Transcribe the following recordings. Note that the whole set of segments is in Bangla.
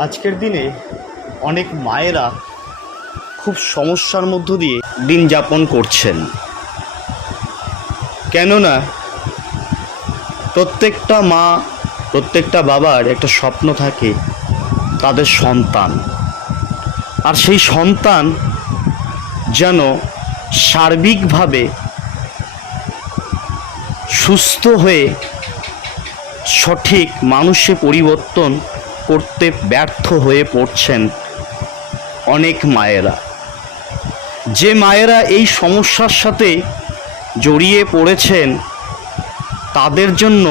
আজকের দিনে অনেক মায়েরা খুব সমস্যার মধ্য দিয়ে দিন যাপন করছেন। কেননা প্রত্যেকটা মা, প্রত্যেকটা বাবার একটা স্বপ্ন থাকে তাদের সন্তান, আর সেই সন্তান যেন সার্বিকভাবে সুস্থ হয়ে সঠিক মানুষে পরিবর্তন করতে ব্যর্থ হয়ে পড়ছেন অনেক মায়েরা। যে মায়েরা এই সমস্যার সাথে জড়িয়ে পড়েছেন তাদের জন্য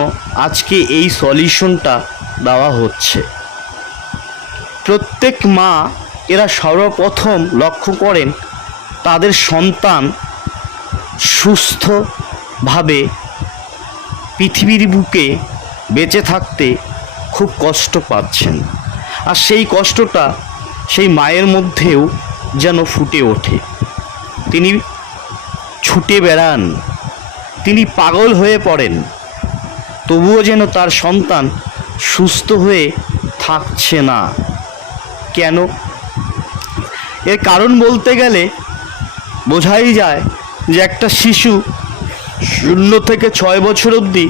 আজকে এই সলিউশনটা দেওয়া হচ্ছে। প্রত্যেক মা এরা সর্বপ্রথম লক্ষ্য করেন তাদের সন্তান সুস্থভাবে পৃথিবীর বুকে বেঁচে থাকতে খুব কষ্ট পাচ্ছেন, আর সেই কষ্টটা সেই মায়ের মধ্যেও যেন ফুটে ওঠে। তিনি ছুটে বেড়ান, তিনি পাগল হয়ে পড়েন, তবুও যেন তার সন্তান সুস্থ হয়ে থাকছে না। কেন? এর কারণ বলতে গেলে বোঝাই যায় যে একটা শিশু 0 থেকে 6 বছর অবধি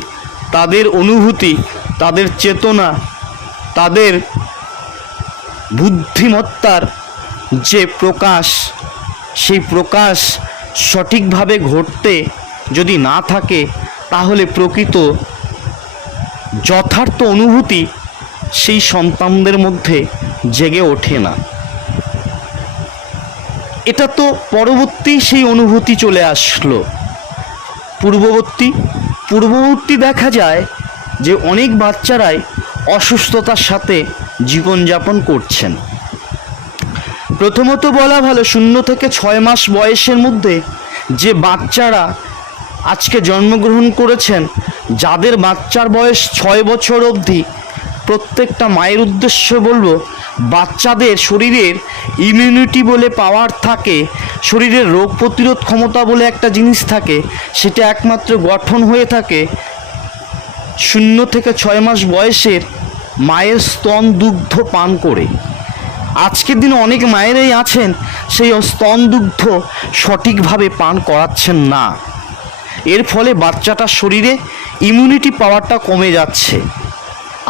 তাদের অনুভূতি, তাদের চেতনা, তাদের বুদ্ধিমত্তার যে প্রকাশ, সেই প্রকাশ সঠিকভাবে ঘটতে যদি না থাকে তাহলে প্রকৃত যথার্থ অনুভূতি সেই সন্তানদের মধ্যে জেগে ওঠে না। এটা তো পরবর্তী সেই অনুভূতি চলে আসলো। পূর্ববর্তী দেখা যায় যে অনেক বাচ্চারাই অসুস্থতার সাথে জীবনযাপন করছেন। প্রথমত বলা ভালো, 0 থেকে 6 মাস বয়সের মধ্যে যে বাচ্চারা আজকে জন্মগ্রহণ করেছেন, যাদের বাচ্চার বয়স 6 বছর অবধি, প্রত্যেকটা মায়ের উদ্দেশ্যে বলবো, বাচ্চাদের শরীরের ইমিউনিটি বলে পাওয়ার থাকে, শরীরের রোগ প্রতিরোধ ক্ষমতা বলে একটা জিনিস থাকে, সেটা একমাত্র গঠন হয়ে থাকে 0 থেকে 6 মাস বয়সের মায়ের স্তন দুগ্ধ পান করে। আজকের দিনে অনেক মায়েরাই আছেন সেই স্তন দুগ্ধ সঠিকভাবে পান করাচ্ছেন না। এর ফলে বাচ্চাটার শরীরে ইমিউনিটি পাওয়ারটা কমে যাচ্ছে।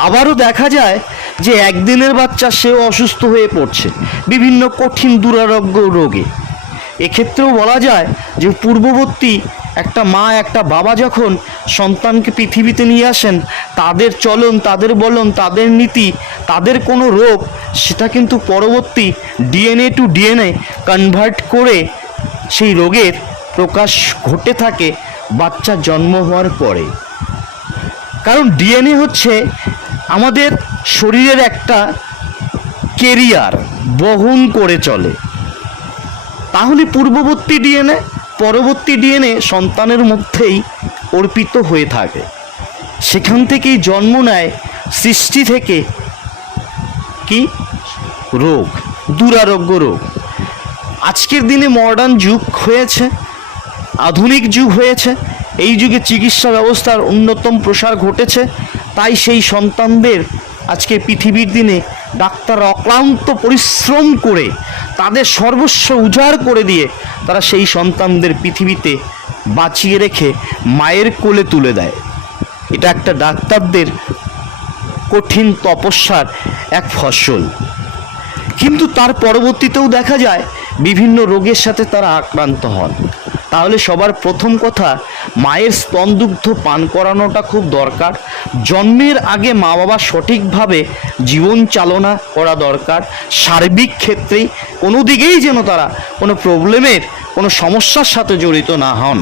আবারও দেখা যায় যে একদিনের বাচ্চা সেও অসুস্থ হয়ে পড়ছে বিভিন্ন কঠিন দুরারোগ্য রোগে। এক্ষেত্রেও বলা যায় যে পূর্ববর্তী একটা মা, একটা বাবা যখন সন্তানকে পৃথিবীতে নিয়ে আসেন, তাদের চলন, তাদের বলন, তাদের নীতি, তাদের কোনো রোগ, সেটা কিন্তু পরবর্তী ডিএনএ টু ডিএনএ কনভার্ট করে সেই রোগের প্রকাশ ঘটে থাকে বাচ্চা জন্ম হওয়ার পরে। কারণ ডিএনএ হচ্ছে আমাদের শরীরের একটা কেরিয়ার, বহন করে চলে। তাহলে পূর্ববর্তী ডিএনএ পরবর্তী ডিএনএ সন্তানের মধ্যেই অর্পিত হয়ে থাকে। সেখান থেকেই জন্ম নেয় সৃষ্টি থেকে কি রোগ, দুরারোগ্য রোগ। আজকের দিনে মডার্ন যুগ হয়েছে, আধুনিক যুগ হয়েছে, এই যুগে চিকিৎসা ব্যবস্থার উন্নতম প্রসার ঘটেছে। তাই সেই সন্তানদের আজকে পৃথিবীর দিনে ডাক্তাররা অক্লান্ত পরিশ্রম করে তাদের সর্বস্ব উজাড় করে দিয়ে তারা সেই সন্তানদের পৃথিবীতে বাঁচিয়ে রেখে মায়ের কোলে তুলে দেয়। এটা একটা ডাক্তারদের কঠিন তপস্যার এক ফসল। কিন্তু তার পরবর্তীতেও দেখা যায় বিভিন্ন রোগের সাথে তারা আক্রান্ত হন। তাহলে সবার প্রথম কথা, মায়ের স্তনদুগ্ধ পান করানোটা খুব দরকার। জন্মের আগে মা বাবা সঠিকভাবে জীবন চালনা করা দরকার। সার্বিক ক্ষেত্রেই কোনো দিকেই যেন তারা কোনো প্রবলেমের, কোনো সমস্যার সাথে জড়িত না হন।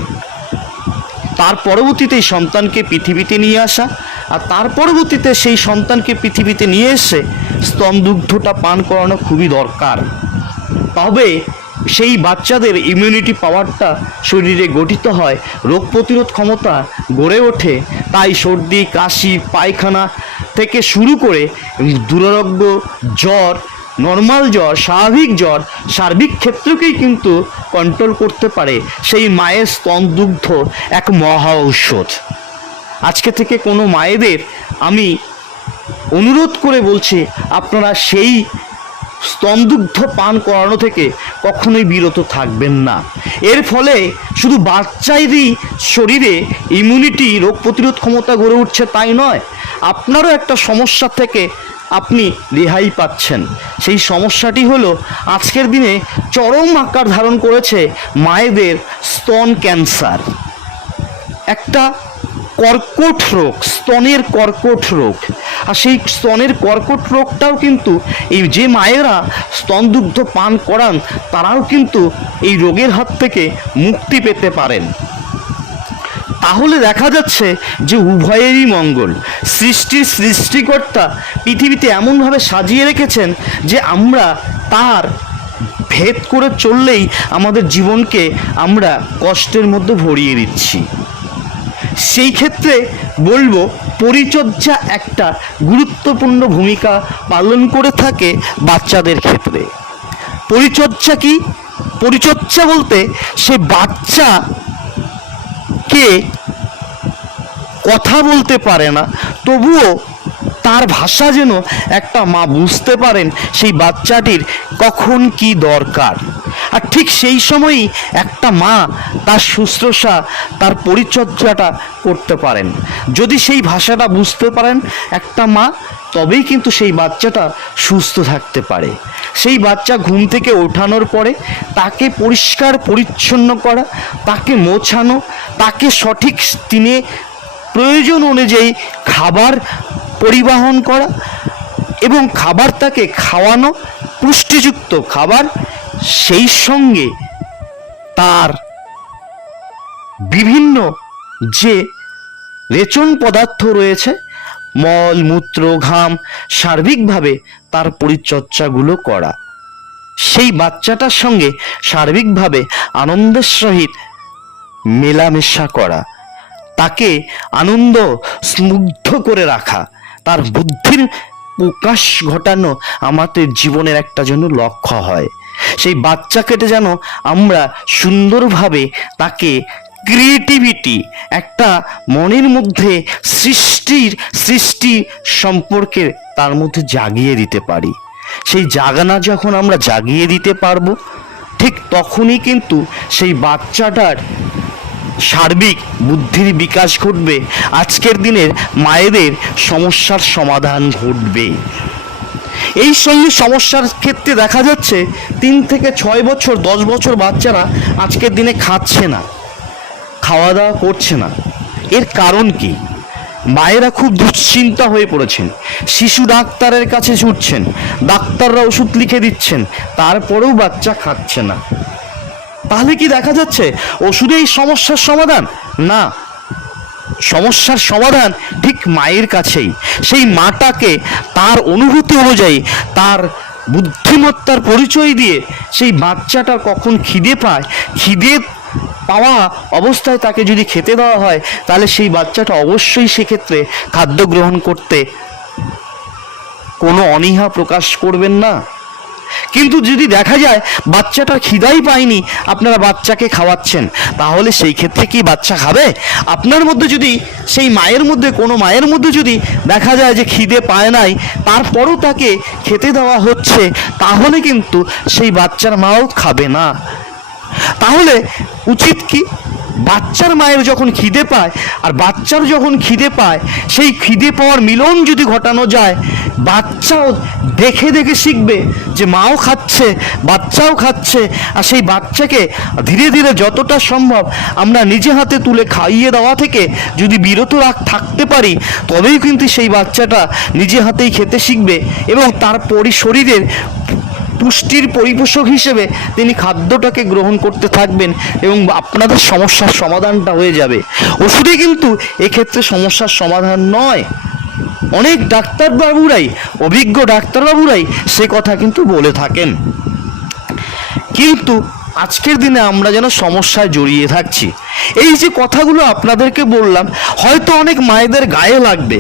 তার পরবর্তীতেই সন্তানকে পৃথিবীতে নিয়ে আসা, আর তার পরবর্তীতে সেই সন্তানকে পৃথিবীতে নিয়ে এসে স্তনদুগ্ধটা পান করানো খুবই দরকার। তবে সেই বাচ্চাদের ইমিউনিটি পাওয়ারটা শরীরে গঠিত হয়, রোগ প্রতিরোধ ক্ষমতা গড়ে ওঠে। তাই সর্দি, কাশি, পায়খানা থেকে শুরু করে দুরারোগ্য জ্বর, নর্মাল জ্বর, স্বাভাবিক জ্বর, সার্বিক ক্ষেত্রকেই কিন্তু কন্ট্রোল করতে পারে সেই মায়ের স্তনদুগ্ধ, এক মহা ঔষধ। আজকে থেকে কোনো মায়েদের আমি অনুরোধ করে বলছি, আপনারা সেই স্তনদুগ্ধ পান করানো থেকে কখনোই বিরত থাকবেন না। এর ফলে শুধু বাচ্চাদেরই শরীরে ইমিউনিটি, রোগ প্রতিরোধ ক্ষমতা গড়ে উঠছে তাই নয়, আপনারও একটা সমস্যা থেকে আপনি রেহাই পাচ্ছেন। সেই সমস্যাটি হলো আজকের দিনে চরম আকার ধারণ করেছে মায়েদের স্তন ক্যান্সার, একটা কর্কট রোগ, স্তনের কর্কট রোগ। আর সেই স্তনের কর্কট রোগটাও কিন্তু এই যে মায়েরা স্তনদুগ্ধ পান করান তারাও কিন্তু এই রোগের হাত থেকে মুক্তি পেতে পারেন। তাহলে দেখা যাচ্ছে যে উভয়েরই মঙ্গল। সৃষ্টিকর্তা পৃথিবীতে এমনভাবে সাজিয়ে রেখেছেন যে আমরা তার ভেদ করে চললেই আমাদের জীবনকে আমরা কষ্টের মধ্যে ভরিয়ে দিচ্ছি। সেই ক্ষেত্রে বলবো, পরিচর্যা একটা গুরুত্বপূর্ণ ভূমিকা পালন করে থাকে বাচ্চাদের ক্ষেত্রে। পরিচর্যা কি? পরিচর্যা বলতে সে বাচ্চাকে কথা বলতে পারে না, তবুও তার ভাষা যেন একটা মা বুঝতে পারেন সেই বাচ্চাটির কখন কি দরকার। আর ঠিক সেই সময়ই একটা মা তার শুশ্রূষা, তার পরিচর্যাটা করতে পারেন। যদি সেই ভাষাটা বুঝতে পারেন একটা মা, তবেই কিন্তু সেই বাচ্চাটা সুস্থ থাকতে পারে। সেই বাচ্চা ঘুম থেকে ওঠানোর পরে তাকে পরিষ্কার পরিচ্ছন্ন করা, তাকে মোছানো, তাকে সঠিক দিনে প্রয়োজন অনুযায়ী খাবার পরিবহন করা এবং খাবার তাকে খাওয়ানো, পুষ্টিযুক্ত খাবার, সেই সঙ্গে তার বিভিন্ন যে রেচন পদার্থ রয়েছে, মল মূত্র ঘাম, সার্বিকভাবে তার পরিচর্যাগুলো করা, সেই বাচ্চাটার সঙ্গে সার্বিকভাবে আনন্দের সহিত মেলামেশা করা, তাকে আনন্দ স্মুগ্ধ করে রাখা, তার বুদ্ধির প্রকাশ ঘটানো আমাদের জীবনের একটা যেন লক্ষ্য হয়। সেই বাচ্চাকে যেন আমরা সুন্দরভাবে তাকে ক্রিয়েটিভিটি, একটা মনের মধ্যে সৃষ্টি সম্পর্কে তার মধ্যে জাগিয়ে দিতে পারি। সেই জাগানা যখন আমরা জাগিয়ে দিতে পারবো, ঠিক তখনই কিন্তু সেই বাচ্চাটার সার্বিক বুদ্ধির বিকাশ ঘটবে, আজকের দিনের মায়েদের সমস্যার সমাধান ঘটবে। এই সঙ্গে সমস্যার ক্ষেত্রে দেখা যাচ্ছে 3 থেকে 6 বছর 10 বছর বাচ্চারা আজকের দিনে খাচ্ছে না, খাওয়া দাওয়া করছে না। এর কারণ কি? মায়েরা খুব দুশ্চিন্তা হয়ে পড়েছেন, শিশু ডাক্তারের কাছে ছুটছেন, ডাক্তাররা ওষুধ লিখে দিচ্ছেন, তারপরেও বাচ্চা খাচ্ছে না। তাহলে কি দেখা যাচ্ছে ওষুধেই সমস্যার সমাধান? না, সমস্যার সমাধান ঠিক মায়ের কাছেই। সেই মাটাকে তার অনুভূতি অনুযায়ী, তার বুদ্ধিমত্তার পরিচয় দিয়ে সেই বাচ্চাটার কখন খিদে পায়, খিদে পাওয়া অবস্থায় তাকে যদি খেতে দেওয়া হয়, তাহলে সেই বাচ্চাটা অবশ্যই সেক্ষেত্রে খাদ্য গ্রহণ করতে কোনো অনীহা প্রকাশ করবেন না। কিন্তু যদি দেখা যায় বাচ্চাটার খিদাই পায়নি, আপনারা বাচ্চাকে খাওয়াচ্ছেন, তাহলে সেই ক্ষেত্রে কি বাচ্চা খাবে? আপনার মধ্যে যদি, সেই মায়ের মধ্যে, কোনো মায়ের মধ্যে যদি দেখা যায় যে খিদে পায় নাই, তারপরও তাকে খেতে দেওয়া হচ্ছে, তাহলে কিন্তু সেই বাচ্চার মাও খাবে না। তাহলে উচিত কি? বাচ্চার মায়ের যখন খিদে পায় আর বাচ্চার যখন খিদে পায়, সেই খিদে পাওয়ার মিলন যদি ঘটানো যায়, বাচ্চাও দেখে দেখে শিখবে যে মাও খাচ্ছে, বাচ্চাও খাচ্ছে। আর সেই বাচ্চাকে ধীরে ধীরে যতটা সম্ভব আমরা নিজে হাতে তুলে খাইয়ে দেওয়া থেকে যদি বিরত থাকতে পারি, তবেই কিন্তু সেই বাচ্চাটা নিজে হাতেই খেতে শিখবে এবং তার শরীরের পুষ্টির পরিপোষক হিসেবে তিনি খাদ্যটাকে গ্রহণ করতে থাকবেন এবং আপনাদের সমস্যার সমাধানটা হয়ে যাবে। ওষুধে কিন্তু এক্ষেত্রে সমস্যার সমাধান নয়। অনেক ডাক্তারবাবুরাই, অভিজ্ঞ ডাক্তারবাবুরাই সে কথা কিন্তু বলে থাকেন। কিন্তু আজকের দিনে আমরা যেন সমস্যায় জড়িয়ে থাকছি। এই যে কথাগুলো আপনাদেরকে বললাম, হয়তো অনেক মায়েদের গায়ে লাগবে,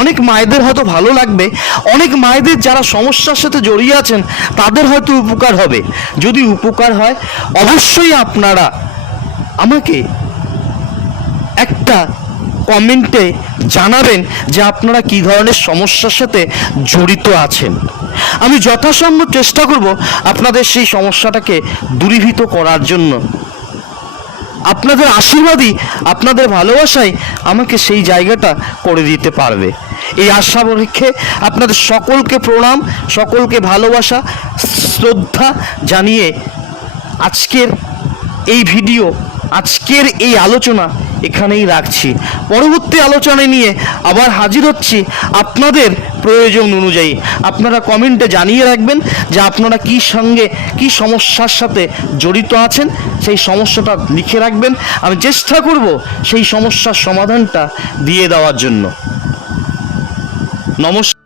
অনেক মায়েদের হয়তো ভালো লাগবে, অনেক মায়েদের যারা সমস্যার সাথে জড়িয়ে আছেন তাদের হয়তো উপকার হবে। যদি উপকার হয়, অবশ্যই আপনারা আমাকে একটা কমেন্টে জানাবেন যে আপনারা কী ধরনের সমস্যার সাথে জড়িত আছেন। আমি যথাসম্ভব চেষ্টা করব আপনাদের সেই সমস্যাটাকে দূরীভূত করার জন্য। আপনাদের আশীর্বাদই, আপনাদের ভালোবাসাই আমাকে সেই জায়গাটা করে দিতে পারবে। এই আশা রেখে আপনাদের সকলকে প্রণাম, সকলকে ভালোবাসা, শ্রদ্ধা জানিয়ে আজকের এই ভিডিও, আজকের এই আলোচনা এখানেই রাখছি। পরবর্তী আলোচনা নিয়ে আবার হাজির হচ্ছি আপনাদের প্রয়োজন অনুযায়ী। আপনারা কমেন্টে জানিয়ে রাখবেন যে আপনারা কী সমস্যার সাথে জড়িত আছেন, সেই সমস্যাটা লিখে রাখবেন। আমি চেষ্টা করব সেই সমস্যার সমাধানটা দিয়ে দেওয়ার জন্য। নমস্কার।